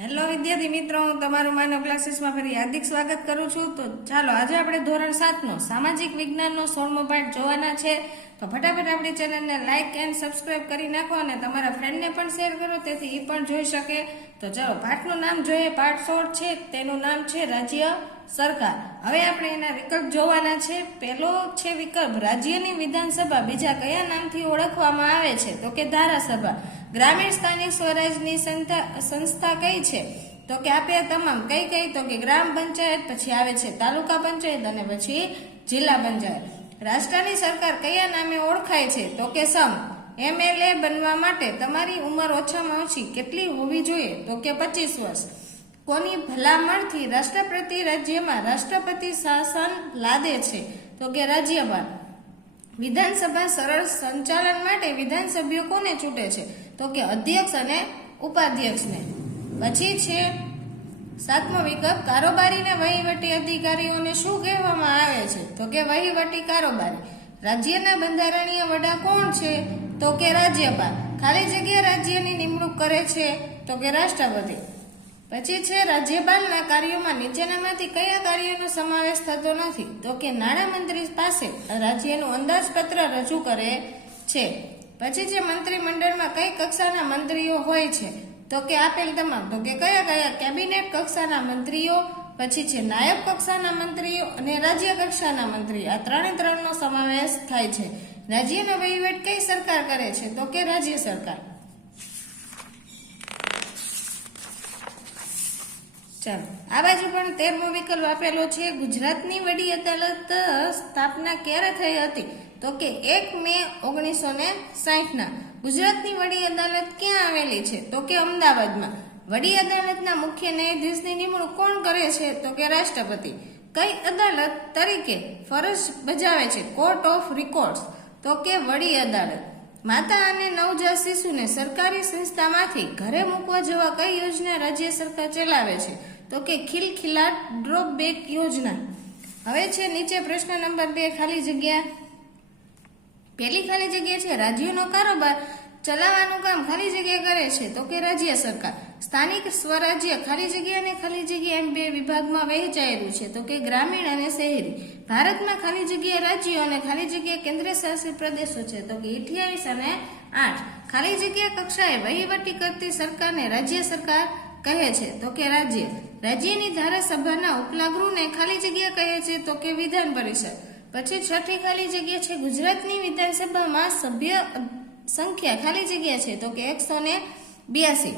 Hello વિદ્યાર્થી મિત્રો હું તમારું માનવ ક્લાસીસમાં ફરી હાર્દિક સ્વાગત કરું છું. તો ચાલો, આજે આપણે ધોરણ સાતનો સામાજિક વિજ્ઞાનનો સોળમો પાઠ જોવાના છે. તો ફટાફટ આપણી ચેનલને લાઇક એન્ડ સબસ્ક્રાઇબ કરી નાખો અને તમારા ફ્રેન્ડને પણ શેર કરો, તેથી એ પણ જોઈ શકે. તો ચાલો, પાઠનું નામ જોઈએ. પાઠ સોળ છે, તેનું નામ છે રાજ્ય સરકાર. હવે આપણે એના વિકલ્પ જોવાના છે. પહેલો છે વિકલ્પ, રાજ્યની વિધાનસભા બીજા કયા નામથી ઓળખવામાં આવે છે? તો કે ધારાસભા. ગ્રામીણ સ્થાનિક સ્વરાજની સંસ્થા કઈ છે? તો કે આપ્યા તમામ કઈ કઈ? તો કે ગ્રામ પંચાયત, પછી આવે છે તાલુકા પંચાયત અને પછી જિલ્લા પંચાયત. રાષ્ટ્રની સરકાર કયા નામે ઓળખાય છે? તો કે સમ. એમએલએ બનવા માટે તમારી ઉંમર ઓછામાં ઓછી કેટલી હોવી જોઈએ? તો કે પચીસ વર્ષ. કોની ભલામણથી રાષ્ટ્રપતિ રાજ્યમાં રાષ્ટ્રપતિ શાસન લાદે છે? તો કે રાજ્યપાલ વિધાનસભા સરળ સંચાલન માટે વિધાનસભ્યો કોને ચૂંટે છે? તો કે અધ્યક્ષ અને ઉપાધ્યક્ષને. પછી છે સાતમો વિકલ્પ, કારોબારીને વહીવટી અધિકારીઓને શું કહેવામાં આવે છે? તો કે વહીવટી કારોબારી. રાજ્યના બંધારણીય વડા કોણ છે? તો કે રાજ્યપાલ. ખાલી જગ્યા રાજ્યની નિમણૂક કરે છે? તો કે રાષ્ટ્રપતિ. પછી છે, રાજ્યપાલના કાર્યોમાં નીચેનામાંથી કયા કાર્યોનો સમાવેશ થતો નથી? તો કે નાણામંત્રી પાસે રાજ્યનું અંદાજપત્ર રજૂ કરે છે. પછી જે મંત્રીમંડળમાં કઈ કક્ષાના મંત્રીઓ હોય છે, તો કે આપેલ તમામ. તો કે કયા કયા કેબિનેટ કક્ષાના મંત્રીઓ, પછી છે, નાયબ કક્ષાના મંત્રીઓ અને રાજ્ય કક્ષાના મંત્રી. આ ત્રણે ત્રણનો સમાવેશ થાય છે. રાજ્યનો વહીવટ કઈ સરકાર કરે છે? તો કે રાજ્ય સરકાર. ચાલો. આ બાજુ પણ તેરમો વિકલ્પ આપેલો છે. ગુજરાતની વડી અદાલત સ્થાપના ક્યારે થઈ હતી? તો કે એક મે ઓગણીસો ને સાહીઠના. ગુજરાતની વડી અદાલત ક્યાં આવેલી છે? તો કે અમદાવાદમાં. વડી અદાલતના મુખ્ય ન્યાયાધીશની નિમણૂક કોણ કરે છે? તો કે રાષ્ટ્રપતિ. કઈ અદાલત તરીકે ફરજ બજાવે છે? Court of records. તો કે વડી અદાલત. માતા અને નવજાત શિશુને સરકારી સંસ્થામાંથી ઘરે મૂકવા જવા કઈ યોજના રાજ્ય સરકાર ચલાવે છે? તો કે ખિલખિલાટ ડ્રોપ બેક યોજના. હવે છે નીચે પ્રશ્ન નંબર બે, ખાલી જગ્યા. પહેલી ખાલી જગ્યા છે, રાજ્યનો કારોબાર ચલાવવાનું કામ ખાલી જગ્યા કરે છે, તો કે રાજ્ય સરકાર. સ્થાનિક સ્વરાજ્ય ખાલી જગ્યા અને ખાલી જગ્યા એમ બે વિભાગમાં વહેંચાયેલું છે, તો કે ગ્રામીણ અને શહેરી. ભારતમાં ખાલી જગ્યા રાજ્યો અને ખાલી જગ્યા કેન્દ્ર શાસિત પ્રદેશો છે, તો કે અઠ્યાવીસ અને આઠ. ખાલી જગ્યા કક્ષાએ વહીવટી કરતી સરકારને રાજ્ય સરકાર કહે છે, તો કે રાજ્ય. રાજ્યની ધારાસભાના ઉપલા ગૃહને ખાલી જગ્યા કહે છે, તો કે વિધાન પરિષદ પછી છઠ્ઠી ખાલી જગ્યા છે ગુજરાતની વિધાનસભામાં સભ્ય સંખ્યા ખાલી જગ્યા છે, તો કે એકસો ને બ્યાસી.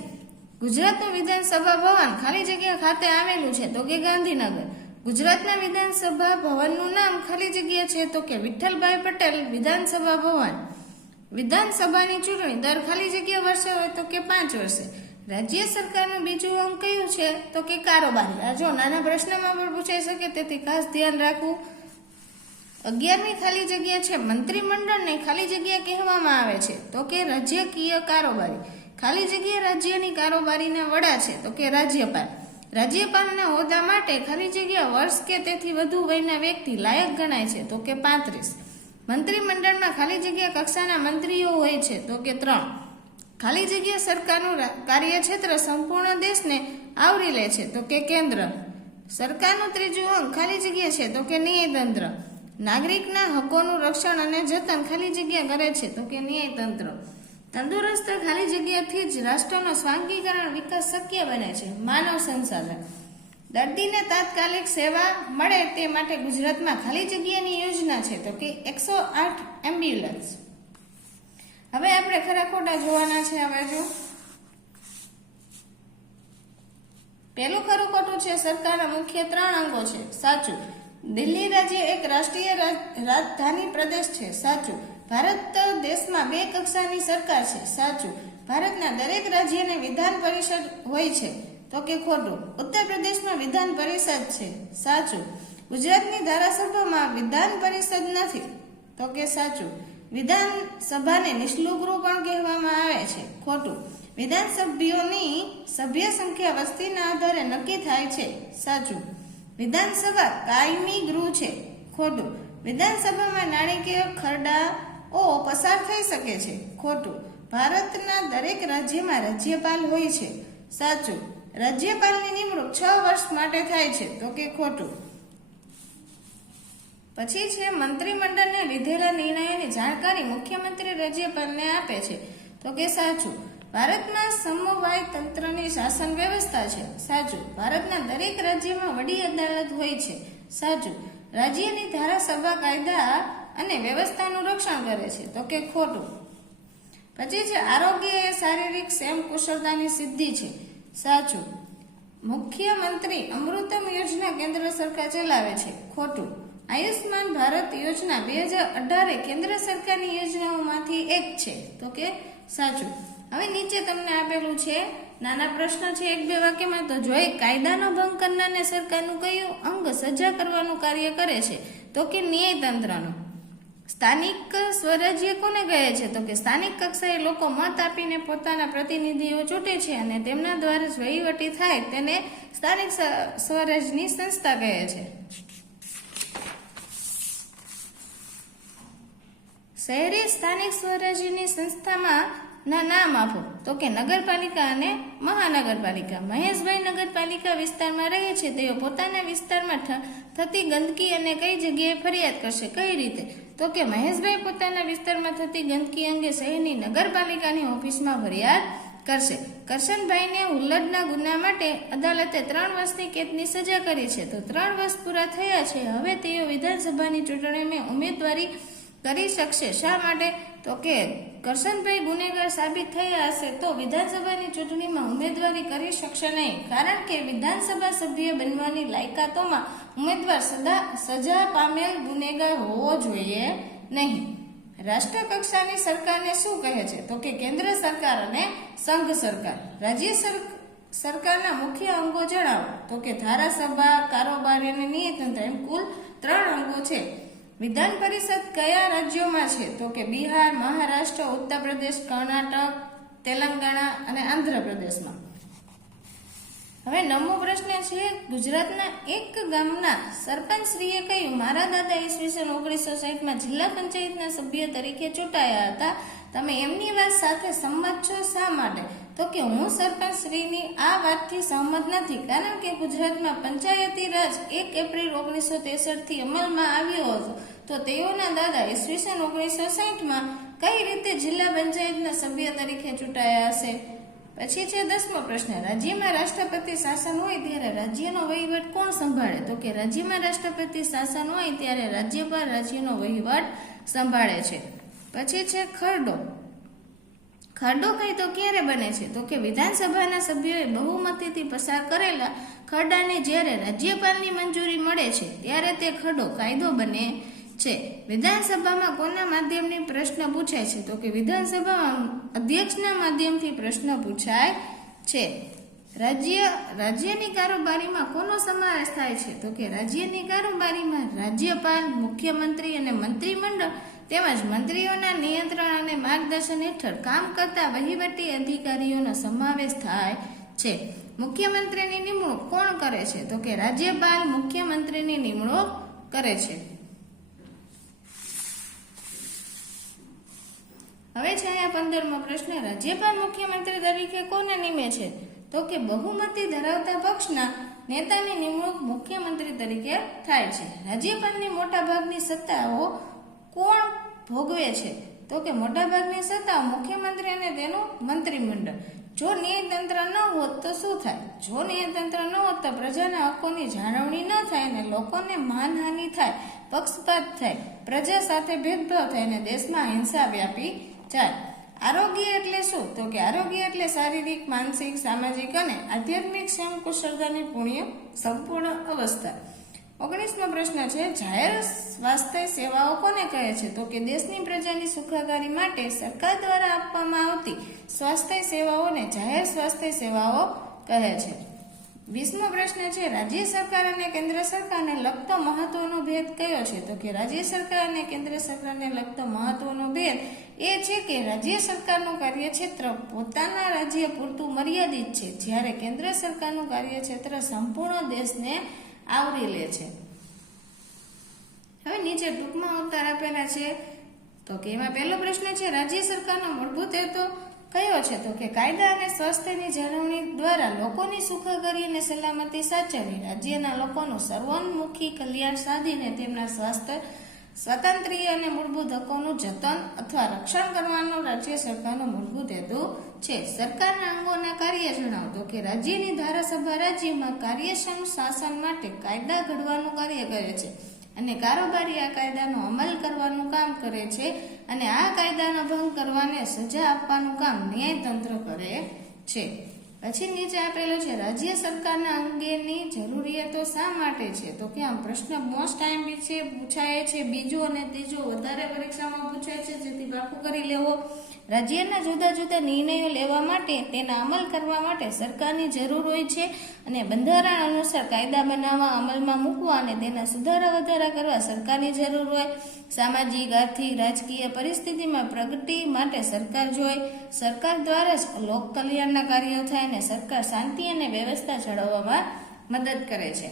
ગુજરાતનું વિધાનસભા ભવન ખાલી જગ્યા ખાતે આવેલું છે, તો કે ગાંધીનગર. ગુજરાતના વિધાનસભા ભવનનું નામ ખાલી જગ્યા છે, તો કે વિઠ્ઠલભાઈ પટેલ વિધાનસભા ભવન. વિધાનસભાની ચૂંટણી દર ખાલી જગ્યા વર્ષે હોય, તો કે પાંચ વર્ષે. રાજ્ય સરકારનું બીજું અંગ કયું છે? તો કે કારોબારી. આ જો નાના પ્રશ્નમાં પણ પૂછાઈ શકે, તેથી ખાસ ધ્યાન રાખવું. અગિયારમી ખાલી જગ્યા છે. મંત્રીમંડળને ખાલી જગ્યા કહેવામાં આવે છે. તો કે રાજ્યકીય કારોબારી. ખાલી જગ્યા રાજ્યની કારોબારીના વડા છે. તો કે રાજ્યપાલ. રાજ્યપાલના હોદ્દા માટે ખાલી જગ્યા વર્ષ કે તેથી વધુ વયના વ્યક્તિ લાયક ગણાય છે. તો કે પાંત્રીસ. મંત્રીમંડળમાં ખાલી જગ્યા કક્ષાના મંત્રીઓ હોય છે. તો કે ત્રણ. ખાલી જગ્યા સરકારનું કાર્યક્ષેત્ર સંપૂર્ણ દેશને આવરી લે છે, તો કે કેન્દ્ર? સરકારનું ત્રીજું અંગ ખાલી જગ્યા છે, તો કે ન્યાયતંત્ર? નાગરિકના હકોનું રક્ષણ અને જતન ખાલી જગ્યા કરે છે, તો કે ન્યાયતંત્ર? તંદુરસ્ત ખાલી જગ્યાથી જ રાષ્ટ્રનો સ્વાંગીકરણ વિકાસ શક્ય બને છે, માનવ સંસાધન. દર્દીને તાત્કાલિક સેવા મળે તે માટે ગુજરાતમાં ખાલી જગ્યાની યોજના છે, તો કે એકસો આઠ એમ્બ્યુલન્સ. હવે આપણે ખરા ખોટા જોવાના છે આ બાજુ. પેલું ખરું ખોટું છે, સરકારના મુખ્ય ત્રણ અંગો છે. સાચું. દિલ્હી રાજ્ય એક રાષ્ટ્રીય રાજ- રાજધાની પ્રદેશ છે. સાચું. ભારત દેશમાં બે કક્ષાની સરકાર છે. સાચું. ભારતના દરેક રાજ્યને વિધાન પરિષદ હોય છે. તો કે ખોટું? ઉત્તર પ્રદેશમાં વિધાન પરિષદ છે. સાચું. ગુજરાતની ધારાસભામાં વિધાન પરિષદ નથી. તો કે સાચું. વિધાનસભાને નિચલું ગૃહ પણ કહેવામાં આવે છે. ખોટું. વિધાન સભ્યોની સભ્ય સંખ્યા વસ્તીના આધારે નક્કી થાય છે. સાચું. વિધાનસભા કાયમી ગૃહ છે. ખોટું. વિધાનસભામાં નાણાકીય ખરડાઓ પસાર થઈ શકે છે. ખોટું. ભારતના દરેક રાજ્યમાં રાજ્યપાલ હોય છે. સાચું. રાજ્યપાલની નિમણૂક છ વર્ષ માટે થાય છે. તો કે ખોટું. પછી છે, મંત્રીમંડળને લીધેલા નિર્ણયોની જાણકારી મુખ્યમંત્રી રાજ્યપાલને આપે છે. તો કે સાચું? ભારતમાં સમવાય તંત્રની શાસન વ્યવસ્થા છે. સાચું. ભારતના દરેક રાજ્યમાં વડી અદાલત હોય છે. સાચું. રાજ્યની ધારાસભા કાયદા અને વ્યવસ્થાનું રક્ષણ કરે છે. તો કે ખોટું? પછી છે, આરોગ્ય એ શારીરિક સેમ કુશળતાની સિદ્ધિ છે. સાચું. મુખ્યમંત્રી અમૃતમ યોજના કેન્દ્ર સરકાર ચલાવે છે. ખોટું. આયુષ્માન ભારત યોજના બે હજાર અઢારે કેન્દ્ર સરકારની યોજનાઓમાંથી એક છે. તો કે સાચું. હવે નીચે તમને આપેલું છે, નાના પ્રશ્ન છે એક બે વાક્યમાં, તો જોઈ કાયદાનો ભંગ કરનારને સરકારનું કયું અંગ સજા કરવાનું કાર્ય કરે છે, તો કે ન્યાયતંત્રનું? સ્થાનિક સ્વરાજ્ય કોને કહે છે? તો કે સ્થાનિક કક્ષાએ લોકો મત આપીને પોતાના પ્રતિનિધિઓ ચૂંટે છે અને તેમના દ્વારા વહીવટી થાય તેને સ્થાનિક સ્વરાજ્યની સંસ્થા કહે છે. શહેરી સ્થાનિક સ્વરાજ્યની સંસ્થામાં ના નામ આપો. તો કે નગરપાલિકા અને મહાનગરપાલિકા. મહેશભાઈ નગરપાલિકા વિસ્તારમાં રહે છે. તેઓ પોતાના વિસ્તારમાં થતી ગંદકી અને કઈ જગ્યાએ ફરિયાદ કરશે? કઈ રીતે? તો કે મહેશભાઈ પોતાના વિસ્તારમાં થતી ગંદકી અંગે શહેરની નગરપાલિકાની ઓફિસમાં ફરિયાદ કરશે. કરશનભાઈને ઉલ્લડના ગુના માટે અદાલતે ત્રણ વર્ષની કેદની સજા કરી છે. તો ત્રણ વર્ષ પૂરા થયા છે. હવે તેઓ વિધાનસભાની ચૂંટણીમાં ઉમેદવારી કરી શકશે. શા માટે? તો કે કરશનભાઈ ગુનેગાર સાબિત થયા હશે તો વિધાનસભાની ચૂંટણીમાં ઉમેદવારી કરી શકશે નહીં. કારણ કે વિધાનસભા સભ્ય બનવાની લાયકાતોમાં ઉમેદવાર સદા સજા પામેલ ગુનેગાર હોવો જોઈએ નહીં. રાષ્ટ્ર કક્ષાની સરકારને શું કહે છે? તો કે કેન્દ્ર સરકાર અને સંઘ સરકાર. રાજ્ય સર- સરકારના મુખ્ય અંગો જણાવો. તો કે ધારાસભા, કારોબારી અને નિયંત્રણ એમ કુલ ત્રણ અંગો છે. વિધાન પરિષદ કયા રાજ્યોમાં છે? તો કે બિહાર, મહારાષ્ટ્ર ઉત્તર પ્રદેશ કર્ણાટક, તેલંગાણા અને આંધ્રપ્રદેશમાં. હવે નવમો પ્રશ્ન છે, ગુજરાતના એક ગામના સરપંચશ્રીએ કહ્યું, મારા દાદા ઈસવીસન ઓગણીસો સાહીઠમાં જિલ્લા પંચાયતના સભ્ય તરીકે ચૂંટાયા હતા. તમે એમની વાત સાથે સંમત છો શા માટે? તો કે હું સરપંચ શ્રીની આ વાતથી સહમત નથી, કારણ કે ગુજરાતમાં પંચાયતી રાજ એક એપ્રિલ ઓગણીસો ત્રેસઠથી અમલમાં આવ્યો હતો. તો તેઓના દાદા ઈસવીસન ઓગણીસો સાઠમાં કઈ રીતે જિલ્લા પંચાયતના સભ્ય તરીકે ચૂંટાયા હશે? પછી છે દસમો પ્રશ્ન. રાજ્યમાં રાષ્ટ્રપતિ શાસન હોય ત્યારે રાજ્યનો વહીવટ કોણ સંભાળે? તો કે રાજ્યમાં રાષ્ટ્રપતિ શાસન હોય ત્યારે રાજ્યપાલ રાજ્યનો વહીવટ સંભાળે છે. પછી છે ખરડો. ખરડો કાયદો ક્યારે બને છે? તો કે વિધાનસભાના સભ્યોએ બહુમતીથી પસાર કરેલા ખરડાને જ્યારે રાજ્યપાલની મંજૂરી મળે છે, ત્યારે તે ખરડો કાયદો બને છે. વિધાનસભામાં કોના માધ્યમથી પ્રશ્ન પૂછાય છે? તો કે વિધાનસભામાં અધ્યક્ષના માધ્યમથી પ્રશ્ન પૂછાય છે. રાજ્ય, રાજ્યની કારોબારીમાં કોનો સમાવેશ થાય છે? તો કે રાજ્યની કારોબારીમાં રાજ્યપાલ, મુખ્યમંત્રી અને મંત્રીમંડળ તેમજ મંત્રીઓના નિયંત્રણ અને માર્ગદર્શન હેઠળ કામ કરતા વહીવટી અધિકારીઓનો સમાવેશ થાય છે. મુખ્યમંત્રીની નિમણૂક કોણ કરે છે? તો કે રાજ્યપાલ મુખ્યમંત્રીની નિમણૂક કરે છે. હવે છે અહીંયા પંદરમો પ્રશ્ન. રાજ્યપાલ મુખ્યમંત્રી તરીકે કોને નિમે છે? તો કે બહુમતી ધરાવતા પક્ષના નેતાની નિમણૂક મુખ્યમંત્રી તરીકે થાય છે. રાજ્યપાલની મોટાભાગની સત્તાઓ કોણ ભોગવે છે. તો કે મોટાભાગની સત્તા મુખ્યમંત્રી અને તેનું મંત્રીમંડળ. જો ન્યાયતંત્ર ન હોત તો શું થાય? જો ન્યાયતંત્ર ન હોત તો પ્રજાના હકોની જાળવણી ન થાય અને લોકોને માનહાનિ થાય, પક્ષપાત થાય, પ્રજા સાથે ભેદભાવ થાય અને દેશમાં હિંસા વ્યાપી જાય. આરોગ્ય એટલે શું? તો કે આરોગ્ય એટલે શારીરિક, માનસિક, સામાજિક અને આધ્યાત્મિક સ્વયં કુશળતાની પુણ્ય સંપૂર્ણ અવસ્થા. ઓગણીસમો પ્રશ્ન છે, જાહેર સ્વાસ્થ્ય સેવાઓ કોને કહે છે? તો કે દેશની પ્રજાની સુખાકારી માટે સરકાર દ્વારા આપવામાં આવતી સ્વાસ્થ્ય સેવાઓને જાહેર સ્વાસ્થ્ય સેવાઓ કહે છે. વીસમો પ્રશ્ન છે, રાજ્ય સરકાર અને કેન્દ્ર સરકારને લગતો મહત્વનો ભેદ કયો છે? તો કે રાજ્ય સરકાર અને કેન્દ્ર સરકારને લગતો મહત્વનો ભેદ એ છે કે રાજ્ય સરકારનું કાર્યક્ષેત્ર પોતાના રાજ્ય પૂરતું મર્યાદિત છે. જ્યારે કેન્દ્ર સરકારનું કાર્યક્ષેત્ર સંપૂર્ણ દેશને આવરી લે છે. હવે નીચે ટૂંકમાં ઉત્તર આપેલા છે, તો કે એમાં પહેલો પ્રશ્ન છે, રાજ્ય સરકારનો મૂળભૂત હેતુ કયો છે? તો કે કાયદા અને સ્વાસ્થ્યની જાળવણી દ્વારા લોકોની સુખાકારી અને સલામતી સાચવવી. રાજ્યના લોકોનું સર્વોન્મુખી કલ્યાણ સાધીને તેમના સ્વાસ્થ્ય સ્વતંત્રીય અને મૂળભૂત હકોનું જતન અથવા રક્ષણ કરવાનો રાજ્ય સરકારનો મૂળભૂત હેતુ છે. સરકારના અંગોના કાર્ય જણાવતો કે રાજ્યની ધારાસભા રાજ્યમાં કાર્યક્ષમ શાસન માટે કાયદા ઘડવાનું કાર્ય કરે છે અને કારોબારી આ કાયદાનો અમલ કરવાનું કામ કરે છે અને આ કાયદાનો ભંગ કરવાને સજા આપવાનું કામ ન્યાયતંત્ર કરે છે. પછી નીચે આપેલું છે, રાજ્ય સરકારના અંગેની જરૂરિયાતો શા માટે છે? તો કે આમ પ્રશ્ન મોસ્ટ ટાઈમ છે, પૂછાય છે, બીજો અને ત્રીજો વધારે પરીક્ષામાં પૂછાય છે, જેથી પાકું કરી લેવો. રાજ્યના જુદા જુદા નિર્ણયો લેવા માટે, તેના અમલ કરવા માટે સરકારની જરૂર હોય છે અને બંધારણ અનુસાર કાયદા બનાવવા, અમલમાં મૂકવા અને તેના સુધારા વધારા કરવા સરકારની જરૂર હોય. સામાજિક, આર્થિક, રાજકીય પરિસ્થિતિમાં પ્રગતિ માટે સરકાર જોઈ સરકાર દ્વારા જ લોક કલ્યાણના કાર્યો થાય અને સરકાર શાંતિ અને વ્યવસ્થા જાળવવામાં મદદ કરે છે.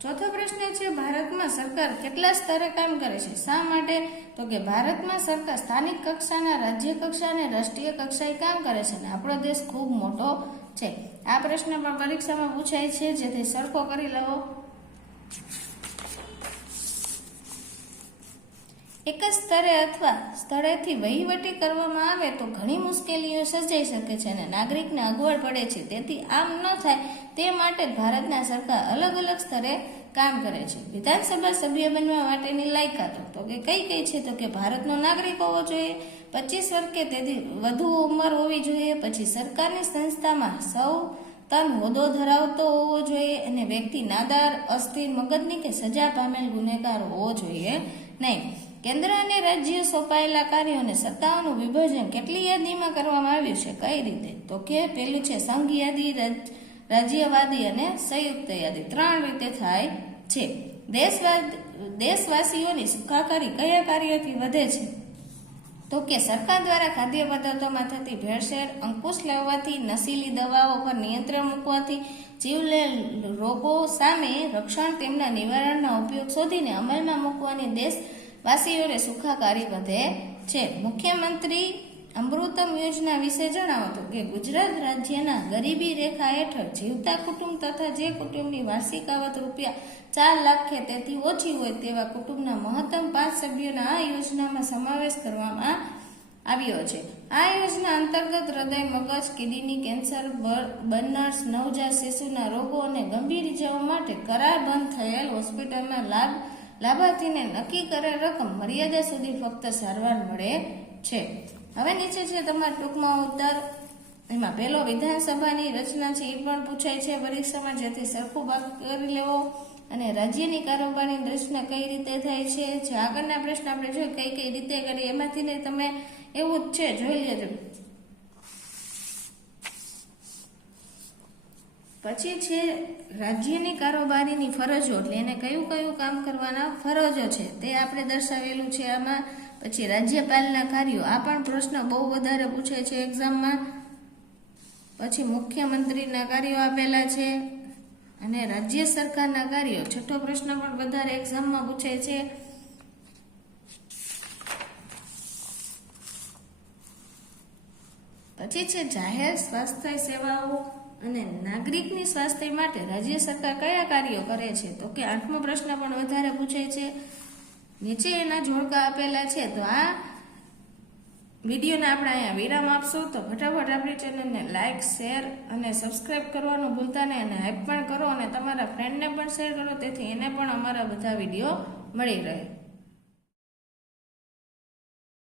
ચોથો પ્રશ્ન છે, ભારતમાં સરકાર કેટલા સ્તરે કામ કરે છે? શા માટે? તો કે ભારતમાં સરકાર સ્થાનિક કક્ષાના, રાજ્ય કક્ષા અને રાષ્ટ્રીય કક્ષાએ કામ કરે છે અને આપણો દેશ ખૂબ મોટો છે. આ પ્રશ્ન પણ પરીક્ષામાં પૂછાય છે, જેથી સરખો કરી લેવો. એક જ સ્તરે અથવા સ્થળેથી વહીવટી કરવામાં આવે તો ઘણી મુશ્કેલીઓ સર્જાઈ શકે છે અને નાગરિકને અગવડ પડે છે. તેથી આમ ન થાય તે માટે ભારતના સરકાર અલગ અલગ સ્તરે કામ કરે છે. વિધાનસભા સભ્ય બનવા માટેની લાયકાતો તો કે કઈ કઈ છે? તો કે ભારતનો નાગરિક હોવો જોઈએ, પચીસ વર્ષ કે તેથી વધુ ઉંમર હોવી જોઈએ, પછી સરકારની સંસ્થામાં સૌ તન હોદ્દો ધરાવતો હોવો જોઈએ અને વ્યક્તિ નાદાર, અસ્થિર, મગજની કે સજા પામેલ ગુનેગાર હોવો જોઈએ નહીં. કેન્દ્ર અને રાજ્ય સોંપાયેલા કાર્યો અને સત્તાઓનું વિભાજન કેટલી યાદીમાં કરવામાં આવ્યું છે? કઈ રીતે? તો કે પેલું છે, સંઘ યાદી રાજ્યવાદી અને સંયુક્ત યાદી. ત્રણ રીતે થાય છે. દેશવાદ, દેશવાસીઓની સુખાકારી કયા કાર્યોથી વધે છે? તો કે સરકાર દ્વારા ખાદ્ય પદાર્થોમાં થતી ભેળસેળ, અંકુશ લાવવાથી નશીલી દવાઓ પર નિયંત્રણ મૂકવાથી જીવલે રોગો સામે રક્ષણ તેમના નિવારણના ઉપયોગ શોધીને અમલમાં મૂકવાની દેશવાસીઓને સુખાકારી વધે છે. મુખ્યમંત્રી અમૃતમ યોજના વિશે જણાવો તો કે ગુજરાત રાજ્યના ગરીબી રેખા હેઠળ જીવતા કુટુંબ તથા જે કુટુંબની વાર્ષિક આવક રૂપિયા ચાર લાખ કે તેથી ઓછી હોય તેવા કુટુંબના મહત્તમ પાંચ સભ્યોના આ યોજનામાં સમાવેશ કરવામાં આવ્યો છે. આ યોજના અંતર્ગત હૃદય, મગજ, કિડની કેન્સર બર્નર્સ નવજાત શિશુના રોગો અને ગંભીર ઇજાઓ માટે કરાર બંધ થયેલ હોસ્પિટલના લાભ લાભાર્થીને નક્કી કરેલ રકમ મર્યાદા સુધી ફક્ત સારવાર મળે છે. હવે નીચે છે તમારા ટૂંકમાં ઉત્તર. એમાં પહેલો, વિધાનસભાની રચના છે, એ પણ પૂછાય છે. પરીક્ષામાં જેથી સરખું ભાગ કરી લેવો અને રાજ્યની કારોબારની રચના કઈ રીતે થાય છે? જે આગળના પ્રશ્ન આપણે જોઈએ કઈ કઈ રીતે કરીએ, એમાંથી તમે એવું જ છે, જોઈ લેજો. પછી છે, રાજ્યની કારોબારીની ફરજો, એટલે એને કયું કયું કામ કરવાના ફરજો છે, તે આપણે દર્શાવેલું છે આમાં. પછી રાજ્યપાલના કાર્યો, આ પણ પ્રશ્ન બહુ વધારે પૂછે છે એક્ઝામમાં. પછી મુખ્યમંત્રીના કાર્યો આપેલા છે, અને રાજ્ય સરકારના કાર્યો, છઠ્ઠો પ્રશ્ન પણ વધારે એક્ઝામમાં પૂછે છે. પછી છે, જાહેર સ્વાસ્થ્ય સેવાઓ. અને નાગરિકની સ્વાસ્થ્ય માટે રાજ્ય સરકાર કયા કાર્યો કરે છે? તો કે આઠમો પ્રશ્ન પણ વધારે પૂછે છે. નીચે એના જોડકા આપેલા છે. તો આ વિડીયોને આપણે અહીંયા વિરામ આપશું. તો ફટાફટ આપણી ચેનલને લાઇક શેર અને સબસ્ક્રાઇબ કરવાનું ભૂલતા નહીં અને હાઈપ પણ કરો અને તમારા ફ્રેન્ડને પણ શેર કરો. તેથી એને પણ અમારા બધા વીડિયો મળી રહે.